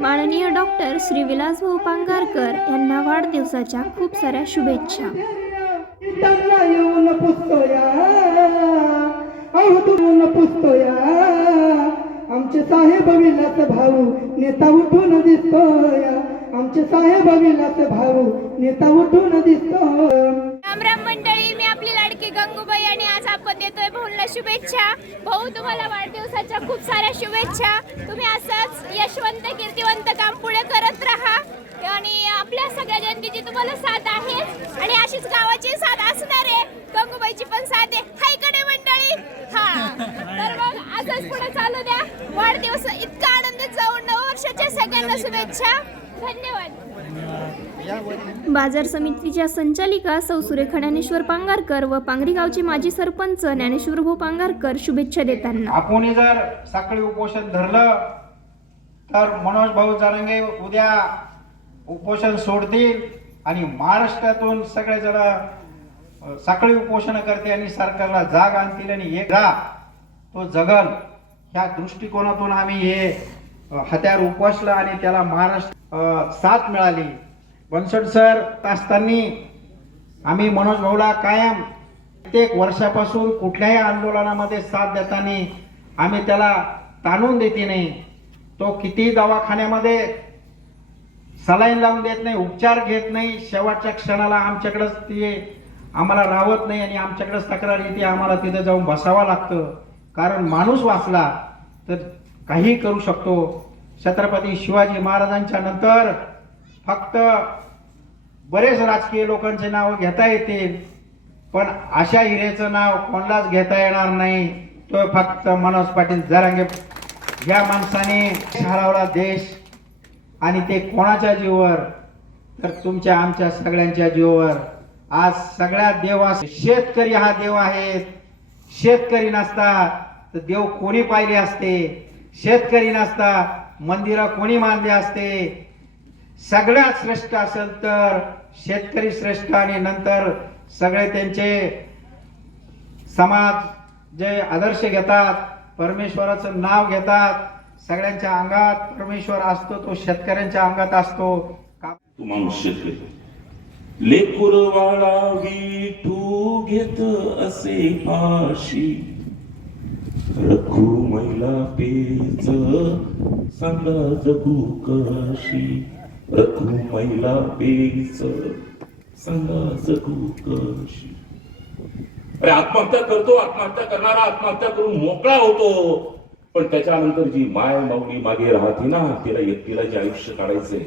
माननीय डॉक्टर श्री विलासभाऊ पांगारकर यांना वाढदिवसाच्या खूप साऱ्या शुभेच्छा. पुसतोया आमचे साहेब विलास भाऊ नेता उठून दिसतोया. आमचे साहेब विलास भाऊ नेता उठून दिसतो राम राम मंडळी मी आपली लाडकी गंगूबाई आणि आज आपण देतोय भाऊला शुभेच्छा. भाऊ तुम्हाला वाढदिवसाच्या खूप साऱ्या शुभेच्छा. तुम्ही असंच यशवंत कीर्तिवंत काम पुढे करत राहा. आणि आपल्या सगळ्या जनतेची तुम्हाला साथ आहे. आणि अशीच गावाची साथ असणार आहे. गंगूबाईची पण साथ आहे. हायकडे मंडळी? हा. तर मग असंच पुढे चालू द्या. वाढदिवस इतका आनंद जाऊन नववर्षाच्या सगळ्यांना शुभेच्छा. धन्यवाद. बाजार समितीच्या संचालिका सौ सुरेखा ज्ञानेश्वर पांगारकर व पांगरी गावचे माजी सरपंच ज्ञानेश्वर भाऊ पांगारकर शुभेच्छा देताना. आपण जर साखळी उपोषण धरलं तर मनोज भाऊ जारंगे उद्या उपोषण सोडतील आणि महाराष्ट्रातून सगळे जण साखळी उपोषण करते आणि सरकारला जाग आणतील आणि हे जा तो जगल. ह्या दृष्टिकोनातून आम्ही हे हत्यार उपसलं आणि त्याला महाराष्ट्र साथ मिळाली. बनसोड सर असताना आम्ही मनोज भाऊला कायम प्रत्येक वर्षापासून कुठल्याही आंदोलनामध्ये साथ देताना आम्ही त्याला ताणून देते नाही तो किती दवाखान्यामध्ये सलाईन लावून देत नाही उपचार घेत नाही शेवटच्या क्षणाला आमच्याकडंच ते आम्हाला राहत नाही आणि आमच्याकडेच तक्रार येते आम्हाला तिथे जाऊन बसावं लागतं. कारण माणूस वाचला तर काही करू शकतो. छत्रपती शिवाजी महाराजांच्या नंतर फक्त बरेच राजकीय लोकांचे नाव घेता येतील पण अशा हिरेचं नाव कोणालाच घेता येणार नाही. तो फक्त मनोज पाटील जरांगे. या माणसाने हरवला देश आणि ते कोणाच्या जीवावर? तर तुमच्या आमच्या सगळ्यांच्या जीवावर. आज सगळ्या देवा शेतकरी हा देव आहे. शेतकरी नसता तर देव कोणी पाहिले असते? शेतकरी नसता मंदिरं कोणी मानले असते? सगळ्यात श्रेष्ठ असेल तर शेतकरी श्रेष्ठ आणि नंतर सगळे त्यांचे समाज जे आदर्श घेतात परमेश्वराचं नाव घेतात सगळ्यांच्या अंगात परमेश्वर असतो तो शेतकऱ्यांच्या अंगात असतो. का- तू माणूस शेतकरी. लेकुर वाळावी घेत असे पाशी रखू मैला पेच सांगा जगू कशी. प्रथम मैला पेच सांगा जगू कशी अरे आत्महत्या करतो आत्महत्या करणारा आत्महत्या करून मोकळा होतो. पण त्याच्यानंतर जी माय माऊली मागे राहते ना तिला एकटीला जे आयुष्य काढायचंय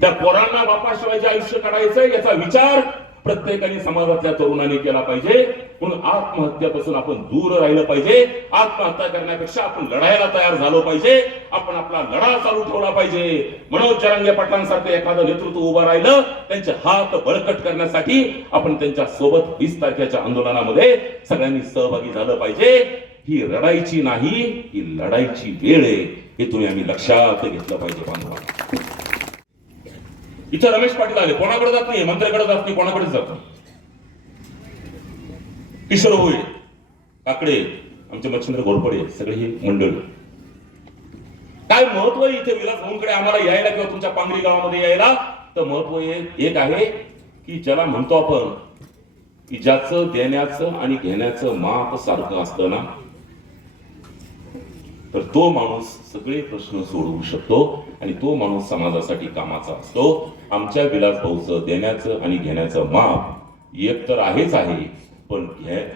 त्या पोरांना बापाशिवाय जे आयुष्य काढायचंय याचा विचार प्रत्येकाने समाजातल्या तरुणांनी केला पाहिजे. म्हणून आत्महत्यापासून आपण दूर राहिलं पाहिजे. आत्महत्या करण्यापेक्षा आपण लढायला तयार झालो पाहिजे. आपण आपला लढा चालू ठेवला पाहिजे. मनोज जरांगे पाटलांसारखं एखादं नेतृत्व उभं राहिलं त्यांचे हात बळकट करण्यासाठी आपण त्यांच्यासोबत वीस तारखेच्या आंदोलनामध्ये सगळ्यांनी सहभागी झालं पाहिजे. ही रडायची नाही ही लढाईची वेळ आहे. हे तुम्ही आम्ही लक्षात घेतलं पाहिजे बांधवांना. इथं रमेश पाटील आले. कोणाकडे जात नाही मंत्र्याकडे जात नाही कोणाकडे जात नाही. किशोर होय काकडे आमचे मच्छिंद्र घोरपडे सगळे हे मंडळ. काय महत्त्व आहे इथे विलास भाऊंकडे आम्हाला यायला किंवा तुमच्या पांगरी गावामध्ये यायला? तर महत्त्व हे एक आहे की ज्याला म्हणतो आपण की ज्याचं देण्याचं आणि घेण्याचं माप सारखं असतं ना तर तो माणूस सगळे प्रश्न सोडवू शकतो आणि तो माणूस समाजासाठी कामाचा असतो. आमच्या विलास भाऊचं देण्याचं आणि घेण्याचं माप एक तर आहेच आहे पण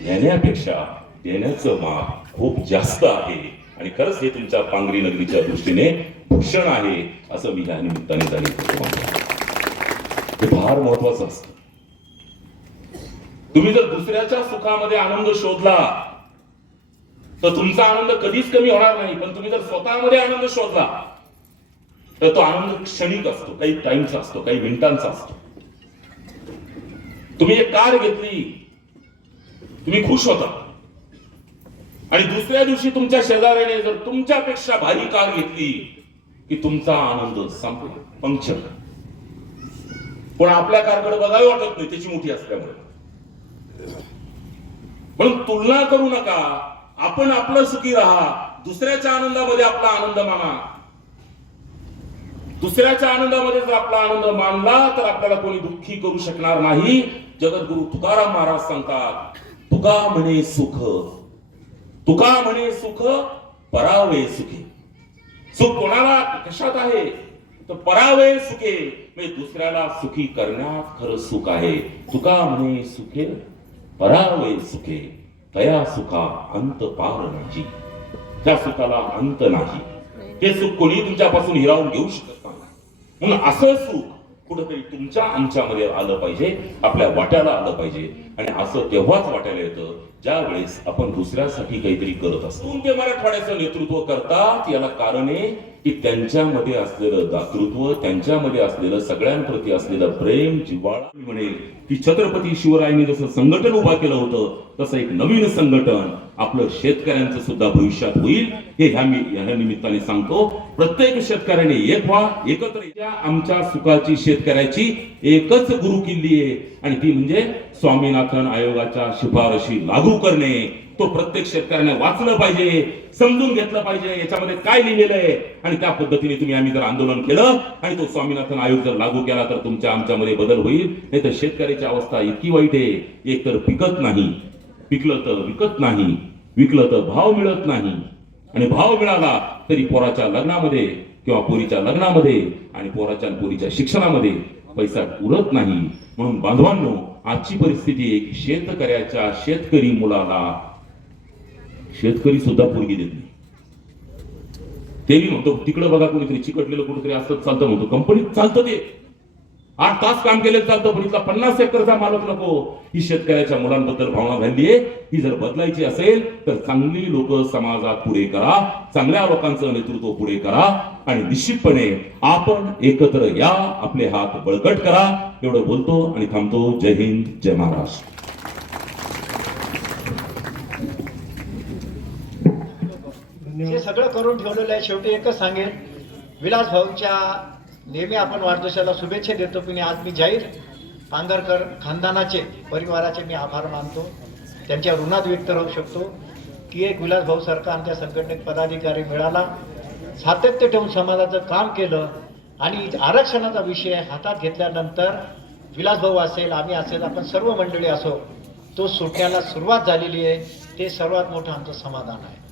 घेण्यापेक्षा देण्याचं माप खूप जास्त आहे. आणि खरंच हे तुमच्या पांगरी नगरीच्या दृष्टीने भूषण आहे असं मी या निमित्ताने सांगितलं. फार महत्वाचं असतं. तुम्ही जर दुसऱ्याच्या सुखामध्ये आनंद शोधला तर तुमचा आनंद कधीच कमी होणार नाही पण तुम्ही जर स्वतःमध्ये आनंद शोधला तर तो आनंद क्षणिक असतो काही टाइमचा असतो काही मिनिटांचा असतो. तुम्ही एक कार घेतली तुम्ही खुश होता. आणि दुसऱ्या दिवशी तुमच्या शेजाऱ्याने जर तुमच्यापेक्षा भारी कार घेतली की तुमचा आनंद संपला पंक्चर पण आपल्या कारकडे बघावी वाटत नाही त्याची मोठी असल्यामुळे. म्हणून तुलना करू नका आपण आपलं सुखी राहा. दुसऱ्याच्या आनंदामध्ये आपला आनंद माना. दुसऱ्याच्या आनंदामध्ये जर आपला आनंद मानला तर आपल्याला कोणी दुःखी करू शकणार नाही. जगद्गुरु तुकाराम महाराज सांगतात तुका म्हणे सुख तुका म्हणे सुख परावे सुखे. सुख कोणाला? कशात आहे? तर परावे सुखे. म्हणजे दुसऱ्याला सुखी करण्यात खरं सुख आहे. तुका म्हणे सुखे परावे सुखे. तया सुखा अंत पार नाही त्या सुखाला अंत नाही ते सुख कोणी तुमच्यापासून हिरावून घेऊ शकत नाही म्हणून असं सुख कुठंतरी तुमच्या आमच्यामध्ये आलं पाहिजे आपल्या वाट्याला आलं पाहिजे आणि असं तेव्हाच वाटायला येतं ज्या वेळेस आपण दुसऱ्यासाठी काहीतरी करत असतो ते मराठवाड्याचं नेतृत्व करतात याला कारण आहे की त्यांच्यामध्ये असलेलं दातृत्व त्यांच्यामध्ये असलेलं सगळ्यांप्रती असलेलं प्रेम जिव्हाळा मी म्हणेल की छत्रपती शिवरायांनी जसं संघटन उभा केलं होतं तसं एक नवीन संघटन आपलं शेतकऱ्यांचं सुद्धा भविष्यात होईल. हे ह्या मी ह्या निमित्ताने सांगतो. प्रत्येक शेतकऱ्याने एक व्हा एकत्र आमच्या सुखाची शेतकऱ्याची एकच गुरु किल्ली आहे. आणि ती म्हणजे स्वामीनाथन आयोगाच्या शिफारशी लागू करणे. तो प्रत्येक शेतकऱ्याने वाचलं पाहिजे समजून घेतलं पाहिजे याच्यामध्ये काय लिहिलेलं आहे? आणि त्या पद्धतीने तुम्ही आम्ही जर आंदोलन केलं आणि तो स्वामीनाथन आयोग जर लागू केला तर तुमच्या आमच्यामध्ये बदल होईल. नाही तर शेतकऱ्याची अवस्था इतकी वाईट आहे एक तर पिकत नाही. पिकलं तर विकत नाही विकलं तर भाव मिळत नाही. आणि भाव मिळाला तरी पोराच्या लग्नामध्ये किंवा पोरीच्या लग्नामध्ये आणि पोराच्या पोरीच्या शिक्षणामध्ये पैसा उरत नाही. म्हणून बांधवांनो आजची परिस्थिती एक शेतकऱ्याच्या शेतकरी मुलाला शेतकरी सुद्धा पोरगी देत नाही. ते मी म्हणतो तिकडं बघा कोणीतरी चिकटलेलं कुठेतरी असत चालतं म्हणतो. कंपनीत चालतं ते. आठ तास काम केलं चालतं पण इथला पन्नास एकरचा मालक नको. ही शेतकऱ्याच्या मुलांबद्दल भावना झाली आहे. ही जर बदलायची असेल तर चांगली लोक समाजात पुढे करा चांगल्या लोकांचं नेतृत्व पुढे करा आणि निश्चितपणे आपण एकत्र या आपले हात बळकट करा. एवढं बोलतो आणि थांबतो. जय हिंद जय महाराष्ट्र. हे सगळं करून ठेवलेलं आहे. शेवटी एकच सांगेन. विलास भाऊंच्या नेहमी आपण वाढदिवसाला शुभेच्छा देतो. पण आज मी जाहीर पांगरकर खानदानाचे परिवाराचे मी आभार मानतो. त्यांच्या ऋणात व्यक्त राहू शकतो. की एक विलास भाऊ सारखा आमच्या संघटनेत पदाधिकारी मिळाला. सातत्य ठेवून समाजाचं काम केलं. आणि आरक्षणाचा विषय हातात घेतल्यानंतर विलास भाऊ असेल आम्ही असेल आपण सर्व मंडळी असो तो सुटण्याला सुरुवात झालेली आहे. ते सर्वात मोठं आमचं समाधान आहे.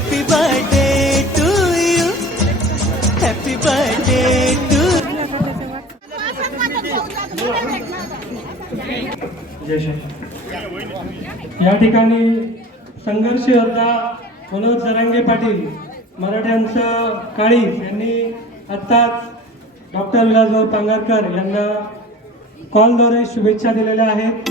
to happy birthday to you happy birthday to या ठिकाणी संघर्ष योद्धा मनोज जरांगे पाटील मराठ्यांचं काळी यांनी आत्ताच डॉक्टर विलासभाऊ पांगारकर यांना कॉलद्वारे शुभेच्छा दिलेल्या आहेत.